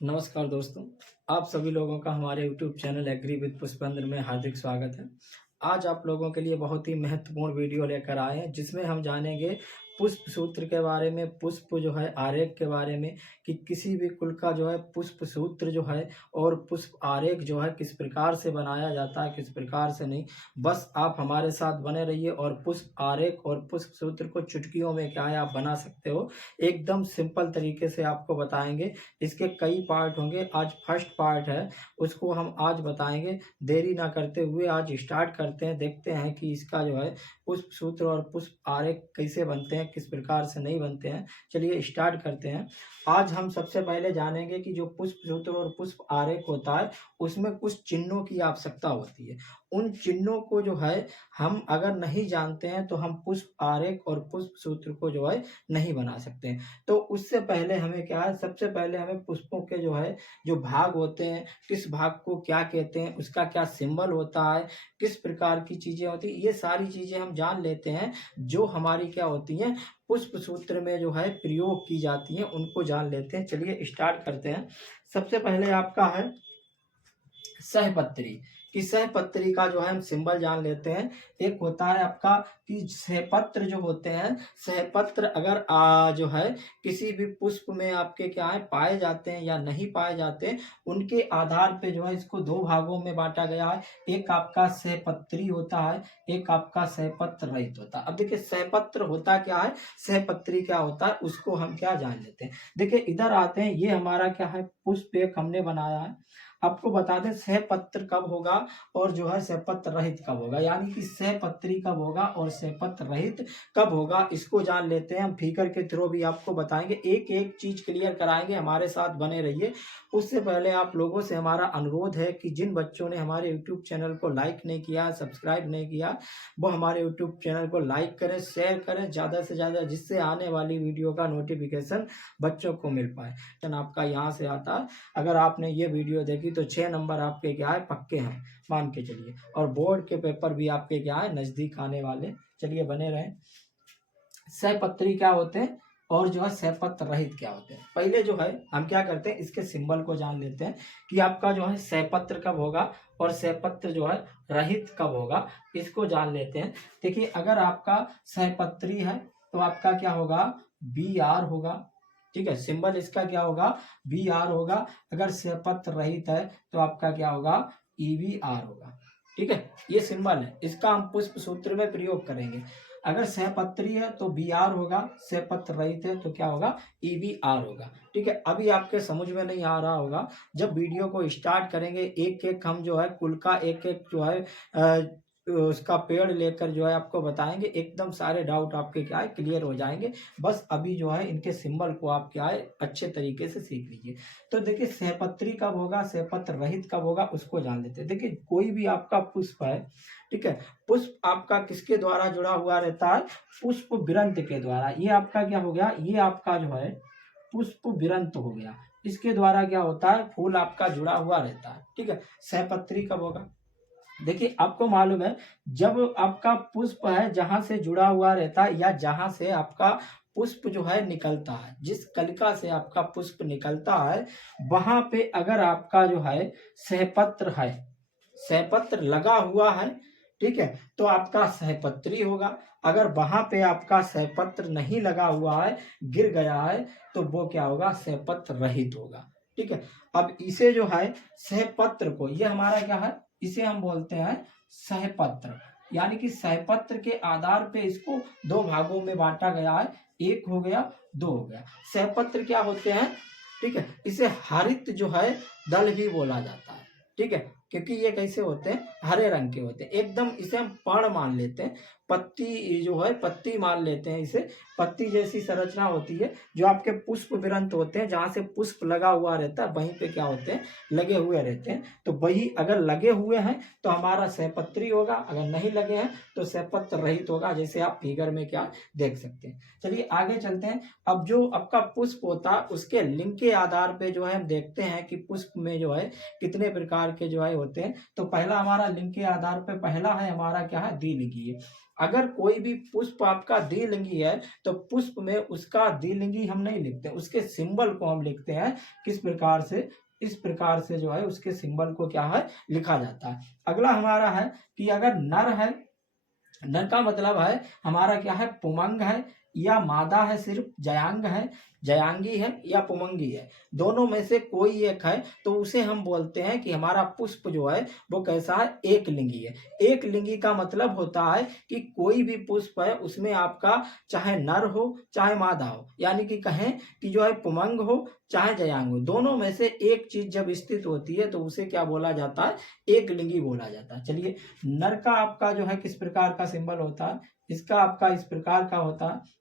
नमस्कार दोस्तों, आप सभी लोगों का हमारे YouTube channel agri with Pushpendra में हार्दिक स्वागत है। आज आप लोगों के लिए बहुत ही महत्वपूर्ण वीडियो लेकर आए हैं जिसमें हम जानेंगे पुष्प सूत्र के बारे में, पुष्प जो है आरेख के बारे में कि किसी भी कुल का जो है पुष्प सूत्र जो है और पुष्प आरेख जो है किस प्रकार से बनाया जाता है, किस प्रकार से नहीं। बस आप हमारे साथ बने रहिए और पुष्प आरेख और पुष्प सूत्र को चुटकियों में क्या है आप बना सकते हो। एकदम सिंपल तरीके से आपको बताएंगे। इसके कई पार्ट होंगे, आज फर्स्ट पार्ट है उसको हम आज बताएंगे। देरी ना करते हुए आज स्टार्ट करते हैं, देखते हैं कि इसका जो है पुष्प सूत्र और पुष्प आरेख कैसे बनते हैं, किस प्रकार से नहीं बनते हैं। चलिए स्टार्ट करते हैं। आज हम सबसे पहले जानेंगे कि जो पुष्प सूत्र और पुष्प आरेख होता है उसमें कुछ चिन्हों की आवश्यकता होती है। उन चिन्हों को जो है हम अगर नहीं जानते हैं तो हम पुष्प आरेख और पुष्प सूत्र को जो है नहीं बना सकते हैं। तो उससे पहले हमें क्या है, सबसे पहले हमें पुष्पों के जो है जो भाग होते हैं, किस भाग को क्या कहते हैं, उसका क्या सिंबल होता है, किस प्रकार की चीजें होती हैं, ये सारी चीजें हम जान लेते हैं जो हमारी क्या होती हैं पुष्प सूत्र में जो है प्रयोग की जाती हैं, उनको जान लेते हैं। चलिए स्टार्ट करते हैं। सबसे पहले आपका है सहपत्री। कि सहपत्री का जो है हम सिंबल जान लेते हैं। एक होता है आपका कि सहपत्र जो होते हैं, सहपत्र अगर जो है किसी भी पुष्प में आपके क्या है पाए जाते हैं या नहीं पाए जाते, उनके आधार पे जो है इसको दो भागों में बांटा गया है। एक आपका सहपत्री होता है, एक आपका सहपत्र रहित होता है। अब देखिए सहपत्र होता क्या है, सहपत्री क्या होता है, उसको हम क्या जान लेते हैं। देखिए इधर आते हैं, ये हमारा क्या है पुष्प एक हमने बनाया है। आपको बता दें सहपत्र कब होगा और जो है सहपत्र रहित कब होगा, यानी कि सहपत्री कब होगा और सहपत्र रहित कब होगा, इसको जान लेते हैं। हम फिगर के थ्रू भी आपको बताएंगे, एक एक चीज क्लियर कराएंगे, हमारे साथ बने रहिए। उससे पहले आप लोगों से हमारा अनुरोध है कि जिन बच्चों ने हमारे यूट्यूब चैनल को लाइक नहीं किया, सब्सक्राइब नहीं किया, वो हमारे यूट्यूब चैनल को लाइक करें, शेयर करें ज़्यादा से ज़्यादा, जिससे आने वाली वीडियो का नोटिफिकेशन बच्चों को मिल पाए। आपका यहाँ से आता है, अगर आपने ये वीडियो देखी तो 6 नंबर आपके क्या है पक्के हैं, मान के चलिए। और बोर्ड के पेपर भी आपके क्या है नजदीक आने वाले। चलिए बने रहें। सहपत्री क्या होते हैं और जो है सहपत्र रहित क्या होते हैं। पहले जो है हम क्या करते हैं, इसके सिंबल को जान लेते हैं कि आपका जो है सहपत्र कब होगा और सहपत्र जो है रहित कब होगा, इसको जान लेते हैं। देखिए अगर आपका सहपत्री है तो आपका क्या होगा, बी आर होगा। ठीक है, सिंबल इसका क्या होगा, बी आर होगा। अगर सहपत्र रहित है तो आपका क्या होगा, ई वी आर होगा। ठीक है, ये सिंबल है, इसका हम पुष्प सूत्र में प्रयोग करेंगे। अगर सहपत्री है तो बी आर होगा, सहपत्र रहित है तो क्या होगा, ई वी आर होगा। ठीक है, अभी आपके समझ में नहीं आ रहा होगा, जब वीडियो को स्टार्ट करेंगे एक एक हम जो है कुल का एक एक जो है उसका पेड़ लेकर जो है आपको बताएंगे, एकदम सारे डाउट आपके क्या है क्लियर हो जाएंगे। बस अभी जो है इनके सिंबल को आप क्या है अच्छे तरीके से सीख लीजिए। तो देखिए सहपत्री कब होगा, सहपत्र रहित कब होगा, उसको जान लेते हैं। देखिए कोई भी आपका पुष्प है, ठीक है, पुष्प आपका किसके द्वारा जुड़ा हुआ रहता है, पुष्प विरंत के द्वारा। ये आपका क्या हो गया, ये आपका जो है पुष्प विरंत हो गया, इसके द्वारा क्या होता है फूल आपका जुड़ा हुआ रहता है। ठीक है, सहपत्री कब होगा, देखिए आपको मालूम है जब आपका पुष्प है जहां से जुड़ा हुआ रहता है या जहां से आपका पुष्प जो है निकलता है, जिस कलिका से आपका पुष्प निकलता है, वहां पे अगर आपका जो है सहपत्र है, सहपत्र लगा हुआ है, ठीक है, तो आपका सहपत्री होगा। अगर वहां पे आपका सहपत्र नहीं लगा हुआ है, गिर गया है, तो वो क्या होगा, सहपत्र रहित होगा। ठीक है, अब इसे जो है सहपत्र को, ये हमारा क्या है, इसे हम बोलते हैं सहपत्र। यानी कि सहपत्र के आधार पे इसको दो भागों में बांटा गया है, एक हो गया, दो हो गया। सहपत्र क्या होते हैं, ठीक है, इसे हरित जो है दल भी बोला जाता है। ठीक है, क्योंकि ये कैसे होते हैं, हरे रंग के होते हैं एकदम, इसे हम पर्ण मान लेते हैं, पत्ती जो है पत्ती मान लेते हैं, इसे पत्ती जैसी संरचना होती है। जो आपके पुष्प विरंत होते हैं, जहां से पुष्प लगा हुआ रहता है वहीं पे क्या होते हैं, लगे हुए रहते हैं। तो वही अगर लगे हुए हैं तो हमारा सहपत्री होगा, अगर नहीं लगे हैं तो सहपत्र रहित होगा, जैसे आप फिगर में क्या देख सकते हैं। चलिए आगे चलते हैं। अब जो आपका पुष्प होता है उसके लिंग के आधार पे जो है हम देखते हैं कि पुष्प में जो है कितने प्रकार के जो है होते हैं। तो पहला हमारा लिंग के आधार पे पहला है हमारा क्या है, द्विलिंगीय। अगर कोई भी पुष्प आपका द्विलिंगी है तो पुष्प में उसका द्विलिंगी हम नहीं लिखते, उसके सिंबल को हम लिखते हैं। किस प्रकार से? इस प्रकार से जो है उसके सिंबल को क्या है लिखा जाता है। अगला हमारा है कि अगर नर है, नर का मतलब है हमारा क्या है पुमंग है या मादा है, सिर्फ जयांग है, जयांगी है या पुमंगी है, दोनों में से कोई एक है, तो उसे हम बोलते हैं कि हमारा पुष्प जो है वो कैसा है, एक लिंगी है। एक लिंगी का मतलब होता है कि कोई भी पुष्प है उसमें आपका चाहे नर हो चाहे मादा हो, यानी कि कहें कि जो है पुमंग हो चाहे जयांग हो, दोनों में से एक चीज जब स्थित होती है तो उसे क्या बोला जाता है, एक लिंगी बोला जाता है। चलिए, नर का आपका जो है किस प्रकार का सिंबल होता है, इसका आपका इस प्रकार का होता है।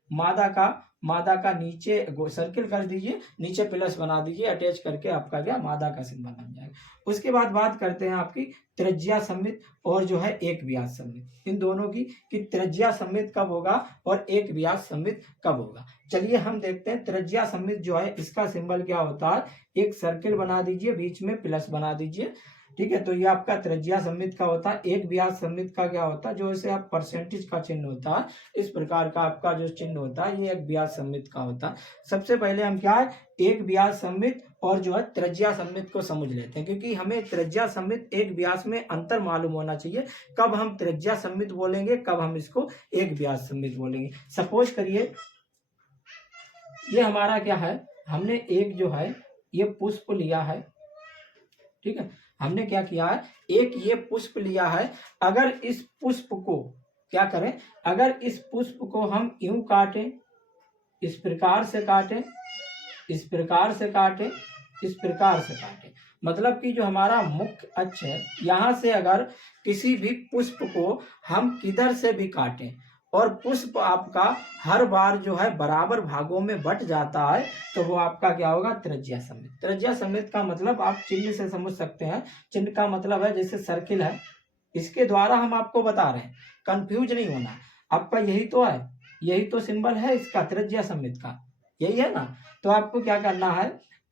मादा का नीचे सर्किल कर दीजिए, नीचे प्लस बना दीजिए, अटैच करके आपका क्या मादा का सिंबल बन जाएगा। उसके बाद बात करते हैं आपकी त्रिज्या सममित और जो है एक व्यास सममित, इन दोनों की कि त्रिज्या सममित कब होगा और एक व्यास सममित कब होगा। चलिए हम देखते हैं त्रिज्या सममित जो है इसका सिंबल क्या होता है, एक सर्किल बना दीजिए, बीच में प्लस बना दीजिए, ठीक है। तो ये आपका त्रिज्या सममित का होता है। एक व्यास सममित का क्या होता है, जो इसे आप परसेंटेज का चिन्ह होता है, इस प्रकार का आपका जो चिन्ह होता है ये एक व्यास सममित का होता है। सबसे पहले हम क्या है एक व्यास सममित और जो है त्रिज्या सममित को समझ लेते हैं, क्योंकि हमें त्रिज्या सममित एक व्यास में अंतर मालूम होना चाहिए, कब हम त्रिज्या सममित बोलेंगे, कब हम इसको एक व्यास सममित बोलेंगे। सपोज करिए ये हमारा क्या है, हमने एक जो है ये पुष्प लिया है, ठीक है, हमने क्या किया है एक ये पुष्प लिया है। अगर इस पुष्प को क्या करें, अगर इस पुष्प को हम यूं काटें, इस प्रकार से काटें, इस प्रकार से काटें, इस प्रकार से काटें, मतलब कि जो हमारा मुख्य अक्ष है यहां से अगर किसी भी पुष्प को हम किधर से भी काटें और पुष्प आपका हर बार जो है बराबर भागों में बट जाता है, तो वो आपका क्या होगा, त्रिज्या सममित। त्रिज्या सममित का मतलब आप चिन्ह से समझ सकते हैं। चिन्ह का मतलब है जैसे सर्किल है, इसके द्वारा हम आपको बता रहे हैं, कंफ्यूज नहीं होना। आपका यही तो है, यही तो सिंबल है इसका त्रिज्या सममित का, यही है ना। तो आपको क्या करना है,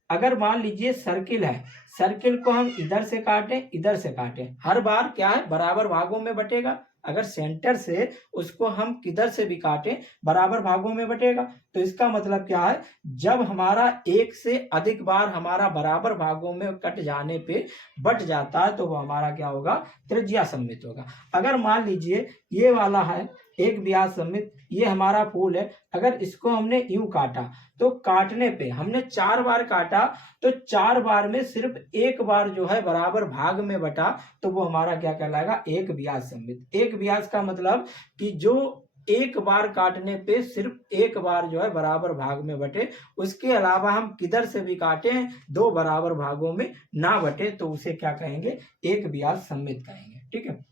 अगर मान लीजिए सर्किल है, सर्किल को हम इधर से काटें इधर से काटें, हर बार क्या है बराबर भागों में बटेगा। अगर सेंटर से उसको हम किधर से भी काटें बराबर भागों में बटेगा। तो इसका मतलब क्या है, जब हमारा एक से अधिक बार हमारा बराबर भागों में कट जाने पे बट जाता है तो वो हमारा क्या होगा, त्रिज्या सममित होगा। अगर मान लीजिए ये वाला है एक व्यास सममित, ये हमारा फूल है, अगर इसको हमने यूं काटा तो काटने पे हमने 4 बार काटा, तो 4 बार में सिर्फ एक बार जो है बराबर भाग में बटा, तो वो हमारा क्या कहलाएगा, एक व्यास सममित। एक व्यास का मतलब कि जो एक बार काटने पे सिर्फ एक बार जो है बराबर भाग में बटे, उसके अलावा हम किधर से भी काटे 2 बराबर भागों में ना बटे, तो उसे क्या कहेंगे, एक व्यास सममित कहेंगे, ठीक है।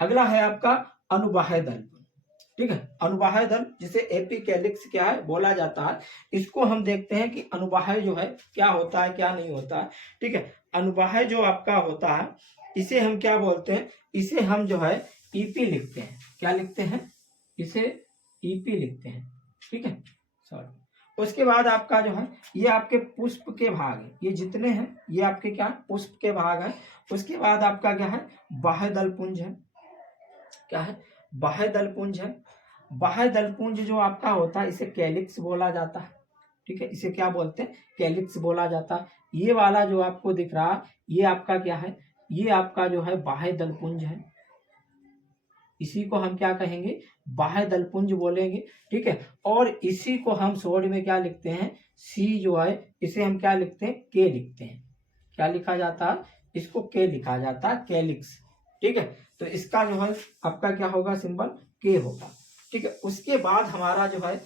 अगला है आपका अनुबाह्य दल, ठीक है। अनुबाह्य दल जिसे एपिकैलिक्स क्या है बोला जाता है, इसको हम देखते हैं कि अनुबाह्य जो है क्या होता है क्या नहीं होता है, ठीक है। अनुबाह्य जो आपका होता है इसे हम क्या बोलते हैं, इसे हम जो है ईपी लिखते हैं, क्या लिखते हैं, इसे ईपी लिखते हैं, ठीक है, सॉरी। उसके बाद आपका जो है ये आपके पुष्प के भाग है, ये जितने हैं ये आपके क्या पुष्प के भाग हैं। उसके बाद आपका क्या है, बाह्य दल पुंज है, क्या है, बाह्य दल पुंज है। बाह्य दल पुंज जो आपका होता है इसे कैलिक्स बोला जाता है, ठीक है, इसे क्या बोलते हैं, कैलिक्स बोला जाता है। ये वाला जो आपको दिख रहा है ये आपका क्या है, ये आपका जो है बाह्य दल पुंज है, इसी को हम क्या कहेंगे, बाह्य दल पुंज बोलेंगे, ठीक है। और इसी को हम शॉर्ट में क्या लिखते हैं, सी जो है इसे हम क्या लिखते हैं, के लिखते हैं, क्या लिखा जाता है, इसको के लिखा जाता है, कैलिक्स, ठीक है। तो इसका जो है आपका क्या होगा, सिंबल के होगा, ठीक है। उसके बाद हमारा जो है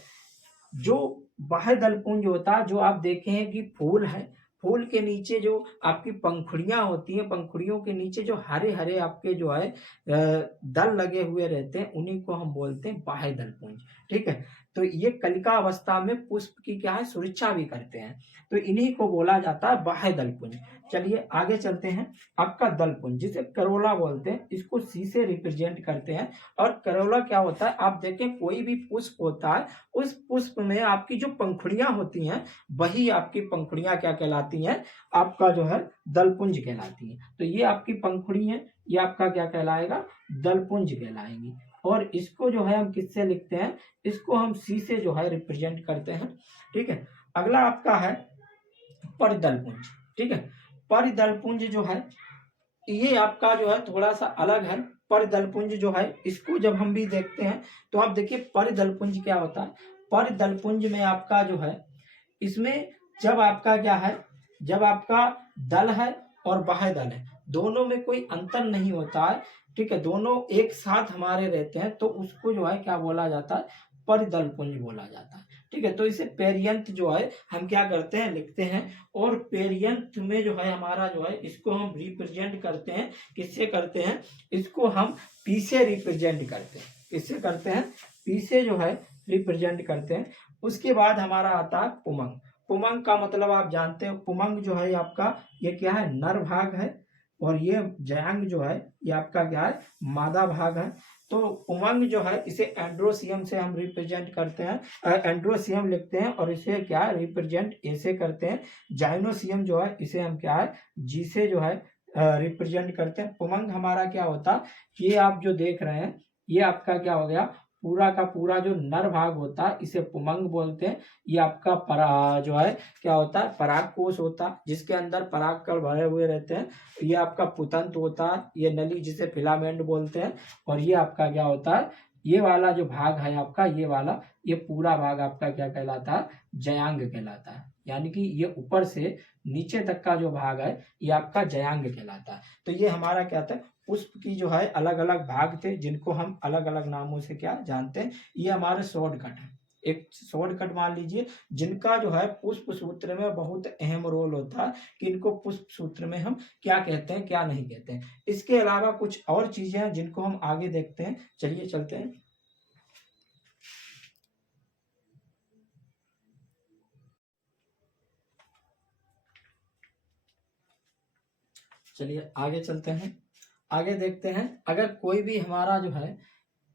जो बाह्य दलपुंज होता है, जो आप देखे हैं कि फूल है, फूल के नीचे जो आपकी पंखुड़ियां होती हैं, पंखुड़ियों के नीचे जो हरे हरे आपके जो है दल लगे हुए रहते हैं, उन्हीं को हम बोलते हैं बाह्य दलपुंज, ठीक है। तो ये कलिका अवस्था में पुष्प की क्या है, सुरक्षा भी करते हैं, तो इन्हीं को बोला जाता है बाह्य दलपुंज। चलिए आगे चलते हैं। आपका दलपुंज जिसे करोला बोलते हैं, इसको सी से रिप्रेजेंट करते हैं। और करोला क्या होता है, आप देखें कोई भी पुष्प होता है, उस पुष्प में आपकी जो पंखुड़ियां होती हैं वही आपकी पंखुड़ियां क्या कहलाती हैं, आपका जो है दलपुंज कहलाती हैं। तो ये आपकी पंखुड़ी है, ये आपका क्या कहलाएगा, दलपुंज कहलाएंगी, और इसको जो है हम किससे लिखते हैं, इसको हम सी से जो है रिप्रेजेंट करते हैं। ठीक है, अगला आपका है परिदलपुंज। ठीक है, परिदलपुंज जो है ये आपका जो है थोड़ा सा अलग है। परिदलपुंज जो है इसको जब हम भी देखते हैं तो आप देखिए परिदलपुंज क्या होता है। परिदलपुंज में आपका जो है, इसमें जब आपका क्या है, जब आपका दल है और बाह्य दल है, दोनों में कोई अंतर नहीं होता है। ठीक है, दोनों एक साथ हमारे रहते हैं तो उसको जो है क्या बोला जाता है, परिदलपुंज बोला जाता है। ठीक है, तो इसे पेरियंत जो है हम क्या करते हैं, लिखते हैं। और पेरियंत में जो है हमारा जो है इसको हम रिप्रेजेंट करते हैं, किससे करते हैं, इसको हम पी से रिप्रेजेंट करते हैं। किससे करते हैं, पी से जो है रिप्रेजेंट करते हैं। उसके बाद हमारा आता है पुमंग। पुमंग का मतलब आप जानते हो, पुमंग जो है आपका ये क्या है, नर भाग है। और ये जयांग जो है ये आपका क्या है, मादा भाग है। तो पुमंग जो है इसे एंड्रोसियम से हम रिप्रेजेंट करते हैं, एंड्रोसियम लिखते हैं और इसे क्या है रिप्रेजेंट ए से करते हैं। जाइनोसियम जो है इसे हम क्या है, जी से जो है रिप्रेजेंट करते हैं। पुमंग हमारा क्या होता है, ये आप जो देख रहे हैं ये आपका क्या हो गया, पूरा का पूरा जो नर भाग होता है इसे पुमंग बोलते हैं। ये आपका जो है क्या होता है, पराग कोश होता है जिसके अंदर पराग कण भरे हुए रहते हैं। ये आपका पुतंत होता है, ये नली जिसे फिलामेंट बोलते हैं। और ये आपका क्या होता है, ये वाला जो भाग है आपका, ये वाला ये पूरा भाग आपका क्या कहलाता है, जयांग कहलाता है। यानी कि ये ऊपर से नीचे तक का जो भाग है ये आपका जयांग कहलाता है। तो ये हमारा क्या था, पुष्प की जो है अलग अलग भाग थे जिनको हम अलग अलग नामों से क्या जानते हैं। ये हमारे शॉर्टकट है, एक शॉर्टकट मान लीजिए जिनका जो है पुष्प सूत्र में बहुत अहम रोल होता है कि इनको पुष्प सूत्र में हम क्या कहते हैं क्या नहीं कहते हैं। इसके अलावा कुछ और चीजें हैं जिनको हम आगे देखते हैं। चलिए चलते हैं। चलिए आगे चलते हैं, आगे देखते हैं। अगर कोई भी हमारा जो है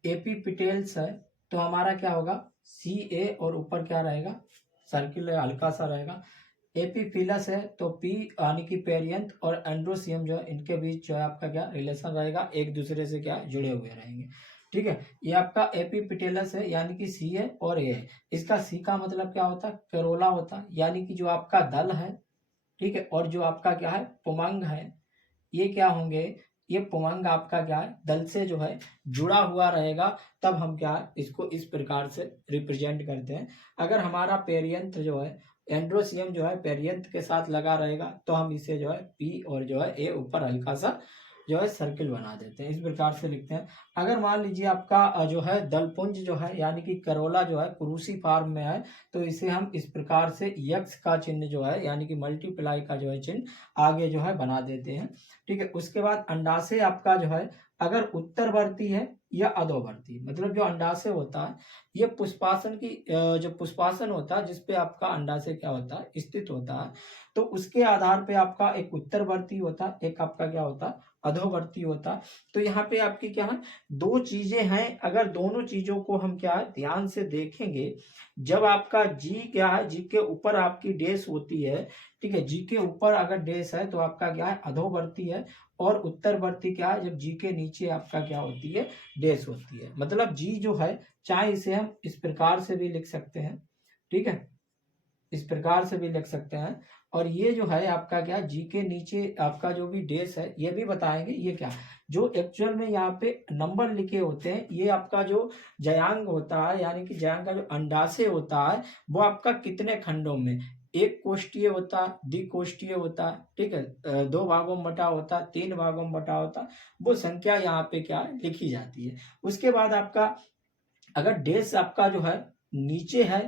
एपीपिटेल्स है तो हमारा क्या होगा, सी ए और ऊपर क्या रहेगा, सर्किल हल्का सा रहेगा। एपीफिलस है तो पी यानी कि पेरियंथ और एंड्रोसियम जो है इनके बीच जो है आपका क्या रिलेशन रहेगा, एक दूसरे से क्या जुड़े हुए रहेंगे। ठीक है, ये आपका एपीपिटेलस है यानी कि सी है और ए है। इसका सी का मतलब क्या होता है, करोला होता है, यानी कि जो आपका दल है। ठीक है, और जो आपका क्या है पुमंग है, ये क्या होंगे, ये पुमंग आपका क्या है दल से जो है जुड़ा हुआ रहेगा। तब हम क्या है इसको इस प्रकार से रिप्रेजेंट करते हैं। अगर हमारा पेरियंथ जो है, एंड्रोसियम जो है पेरियंथ के साथ लगा रहेगा तो हम इसे जो है पी और जो है ए ऊपर हल्का सा जो है सर्किल बना देते हैं, इस प्रकार से लिखते हैं। अगर मान लीजिए आपका जो है दलपुंज जो है यानी कि करोला जो है क्रूसी फॉर्म में है तो इसे हम इस प्रकार से यक्स का चिन्ह जो है यानी कि मल्टीप्लाई का जो है चिन्ह आगे जो है बना देते हैं। ठीक है, उसके बाद अंडाशय आपका जो है अगर उत्तरवर्ती है या अधोवर्ती, मतलब जो अंडाशय होता है ये पुष्पासन की जो पुष्पासन होता है जिसपे आपका अंडाशय क्या होता है स्थित होता है, तो उसके आधार पे आपका एक उत्तरवर्ती होता है, एक आपका क्या होता है अधोवर्ती होता है। तो यहाँ पे आपकी क्या है दो चीजें हैं, अगर दोनों चीजों को हम क्या है ध्यान से देखेंगे, जब आपका जी क्या है, जी के ऊपर आपकी डैश होती है। ठीक है, जी के ऊपर अगर डैश है तो आपका क्या है अधोवर्ती है, और उत्तरवर्ती क्या है जब जी के नीचे आपका क्या होती है डैश होती है। मतलब जी जो है चाहे इसे हम इस प्रकार से भी लिख सकते हैं। ठीक है, इस प्रकार से भी लिख सकते हैं। और ये जो है आपका क्या जी के नीचे आपका जो भी डेस है ये भी बताएंगे ये क्या जो एक्चुअल में यहाँ पे नंबर लिखे होते हैं। ये आपका जो जयांग होता है यानी कि जयांग का जो अंडाशय होता है वो आपका कितने खंडों में, एक कोष्ठीय होता है, द्विकोष्ठीय होता है। ठीक है, दो भागों में बटा होता है, तीन भागों में बटा होता है, वो संख्या यहाँ पे क्या है लिखी जाती है। उसके बाद आपका अगर डेस आपका जो है नीचे है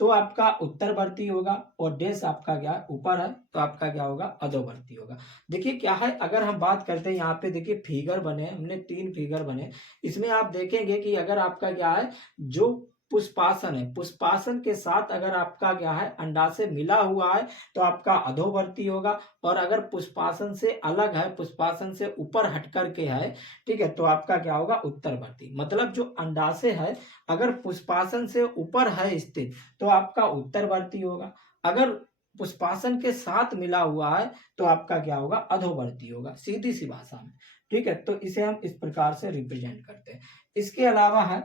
तो आपका उत्तरवर्ती होगा, और डैश आपका क्या ऊपर है तो आपका क्या होगा अधोवर्ती होगा। देखिए क्या है, अगर हम बात करते हैं यहाँ पे देखिए फिगर बने, हमने 3 फिगर बने, इसमें आप देखेंगे कि अगर आपका क्या है जो पुष्पासन है, पुष्पासन के साथ अगर आपका क्या है अंडाशय मिला हुआ है तो आपका अधोवर्ती होगा, और अगर पुष्पासन से अलग है, पुष्पासन से ऊपर हट करके है, ठीक है, तो आपका क्या होगा उत्तरवर्ती। मतलब जो अंडाशय है अगर पुष्पासन से ऊपर है स्थित तो आपका उत्तरवर्ती होगा, अगर पुष्पासन के साथ मिला हुआ है तो आपका क्या होगा अधोवर्ती होगा, सीधी सी भाषा में। ठीक है, तो इसे हम इस प्रकार से रिप्रेजेंट करते हैं। इसके अलावा है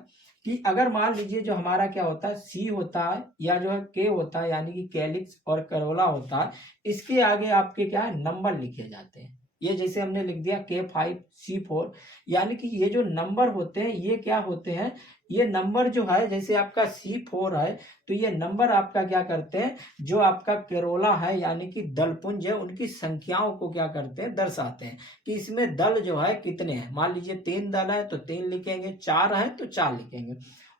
कि अगर मान लीजिए जो हमारा क्या होता है सी होता है या जो है के होता है, यानी कि कैलिक्स और करोला होता है, इसके आगे आपके क्या है नंबर लिखे जाते हैं। ये जैसे हमने लिख दिया K5C4, यानी कि ये जो नंबर होते हैं ये क्या होते हैं, ये नंबर जो है जैसे आपका C4 है तो ये नंबर आपका क्या करते हैं, जो आपका केरोला है यानी कि दलपुंज है उनकी संख्याओं को क्या करते हैं दर्शाते हैं कि इसमें दल जो है कितने हैं। मान लीजिए 3 दल है तो 3 लिखेंगे, 4 है तो 4 लिखेंगे।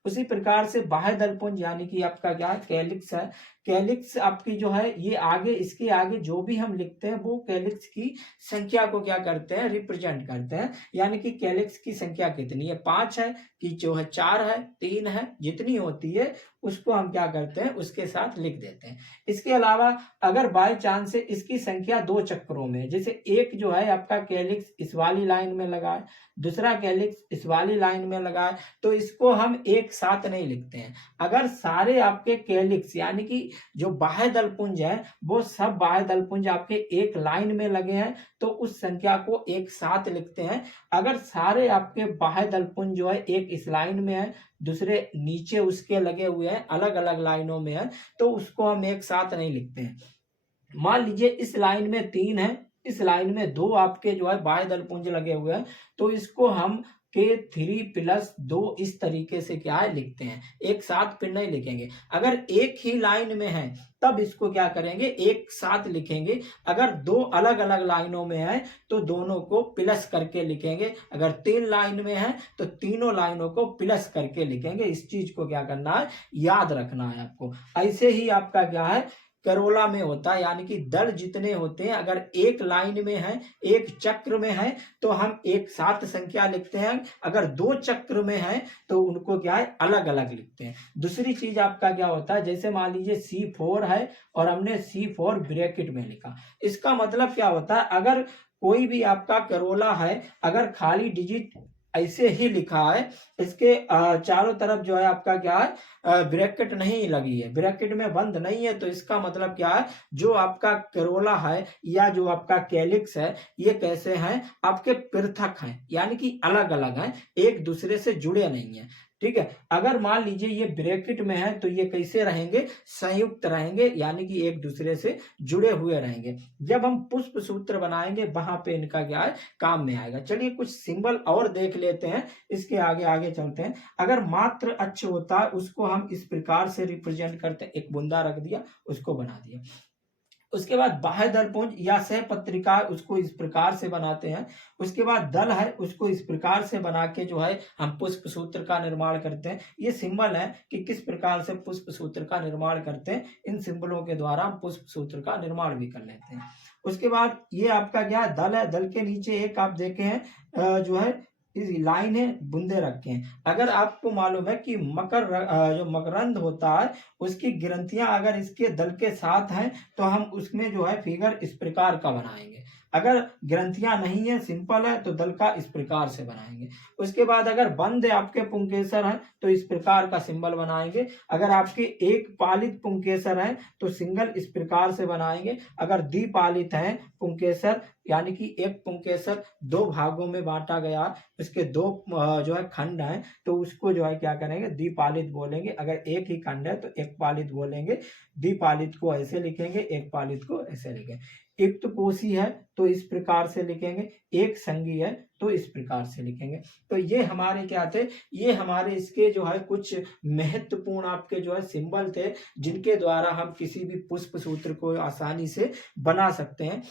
उसी प्रकार से बाह्य दलपुंज यानी कि आपका क्या है कैलिक्स है, कैलिक्स आपकी जो है ये आगे इसके आगे जो भी हम लिखते हैं वो कैलिक्स की संख्या को क्या करते हैं रिप्रेजेंट करते हैं, यानी कि कैलिक्स की संख्या कितनी है, 5 है कि जो है 4 है 3 है, जितनी होती है उसको हम क्या करते हैं उसके साथ लिख देते हैं। इसके अलावा अगर बाय चांस से इसकी संख्या 2 चक्रों में, जैसे एक जो है आपका कैलिक्स इस वाली लाइन में लगा है, दूसरा कैलिक्स इस वाली लाइन में लगा है, तो इसको हम एक साथ नहीं लिखते हैं। अगर सारे आपके कैलिक्स यानी कि जो बाह्य दलपुंज है वो सब बाह्य दलपुंज आपके एक लाइन में लगे हैं तो उस संख्या को एक साथ लिखते हैं। अगर सारे आपके बाह्य दलपुंज जो है एक इस लाइन में है, दूसरे नीचे उसके लगे हुए हैं अलग अलग लाइनों में है, तो उसको हम एक साथ नहीं लिखते हैं। मान लीजिए इस लाइन में 3 है, इस लाइन में 2 आपके जो है बाह्य दलपुंज लगे हुए हैं, तो इसको हम K3+2 इस तरीके से क्या है लिखते हैं, एक साथ फिर नहीं लिखेंगे। अगर एक ही लाइन में है तब इसको क्या करेंगे एक साथ लिखेंगे, अगर 2 अलग अलग लाइनों में है तो दोनों को प्लस करके लिखेंगे, अगर 3 लाइन में है तो तीनों लाइनों को प्लस करके लिखेंगे। इस चीज को क्या करना है याद रखना है आपको। ऐसे ही आपका क्या है करोला में होता है, यानी कि दल जितने होते हैं अगर एक लाइन में है एक चक्र में है तो हम एक साथ संख्या लिखते हैं, अगर 2 चक्र में है तो उनको क्या है अलग अलग लिखते हैं। दूसरी चीज आपका क्या होता है, जैसे मान लीजिए C4 है और हमने C4 ब्रैकेट में लिखा, इसका मतलब क्या होता है अगर कोई भी आपका करोला है अगर खाली डिजिट ऐसे ही लिखा है, इसके चारों तरफ जो है आपका क्या है ब्रैकेट नहीं लगी है, ब्रैकेट में बंद नहीं है, तो इसका मतलब क्या है जो आपका करोला है या जो आपका कैलिक्स है ये कैसे हैं आपके पृथक हैं, यानी कि अलग अलग हैं, एक दूसरे से जुड़े नहीं है। ठीक है, अगर मान लीजिए ये ब्रैकेट में है तो ये कैसे रहेंगे संयुक्त रहेंगे, यानी कि एक दूसरे से जुड़े हुए रहेंगे। जब हम पुष्प सूत्र बनाएंगे वहां पे इनका क्या है काम में आएगा। चलिए कुछ सिंबल और देख लेते हैं, इसके आगे आगे चलते हैं। अगर मात्र अक्ष होता है उसको हम इस प्रकार से रिप्रेजेंट करते हैं, एक बूंदा रख दिया उसको बना दिया। उसके बाद बाह्य दलपुंज या सह पत्रिका उसको इस प्रकार से बनाते हैं। उसके बाद दल है उसको इस प्रकार से बना के जो है हम पुष्प सूत्र का निर्माण करते हैं। ये सिंबल है कि किस प्रकार से पुष्प सूत्र का निर्माण करते हैं, इन सिंबलों के द्वारा हम पुष्प सूत्र का निर्माण भी कर लेते हैं। उसके बाद ये आपका क्या दल है, दल के नीचे एक आप देखे हैं जो है इस लाइन है बूंदे रखे हैं। अगर आपको मालूम है कि जो मकरंद होता है उसकी ग्रंथियां अगर इसके दल के साथ हैं तो हम उसमें जो है फिगर इस प्रकार का बनाएंगे, अगर ग्रंथियां नहीं है सिंपल है तो दल का इस प्रकार से बनाएंगे। उसके बाद अगर बंद है आपके पुंकेसर है तो इस प्रकार का सिंबल बनाएंगे, अगर आपके एक पालित पुंकेसर है तो सिंगल इस प्रकार से बनाएंगे, अगर द्विपालित है पुंकेसर यानी कि एक पुंकेसर 2 भागों में बांटा गया इसके 2 जो है खंड हैं तो उसको जो है क्या करेंगे द्विपालित बोलेंगे, अगर एक ही खंड है तो एक पालित बोलेंगे, द्विपालित को ऐसे लिखेंगे एक पालित को ऐसे लिखेंगे। एक तो कोसी है तो इस प्रकार से लिखेंगे, एक संगी है तो इस प्रकार से लिखेंगे। तो ये हमारे क्या थे, ये हमारे इसके जो है कुछ महत्वपूर्ण आपके जो है सिंबल थे जिनके द्वारा हम किसी भी पुष्प सूत्र को आसानी से बना सकते हैं।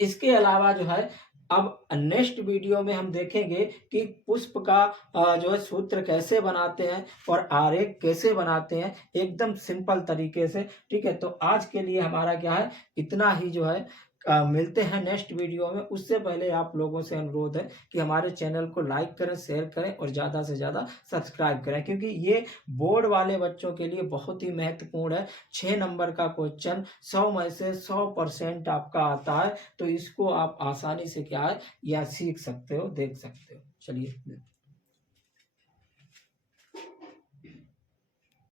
इसके अलावा जो है अब नेक्स्ट वीडियो में हम देखेंगे कि पुष्प का जो है सूत्र कैसे बनाते हैं और आरेख कैसे बनाते हैं एकदम सिंपल तरीके से। ठीक है, तो आज के लिए हमारा क्या है इतना ही जो है मिलते हैं नेक्स्ट वीडियो में। उससे पहले आप लोगों से अनुरोध है कि हमारे चैनल को लाइक करें, शेयर करें और ज़्यादा से ज़्यादा सब्सक्राइब करें, क्योंकि ये बोर्ड वाले बच्चों के लिए बहुत ही महत्वपूर्ण है। 6 नंबर का क्वेश्चन 100 में से 100% आपका आता है, तो इसको आप आसानी से क्या है या सीख सकते हो, देख सकते हो। चलिए।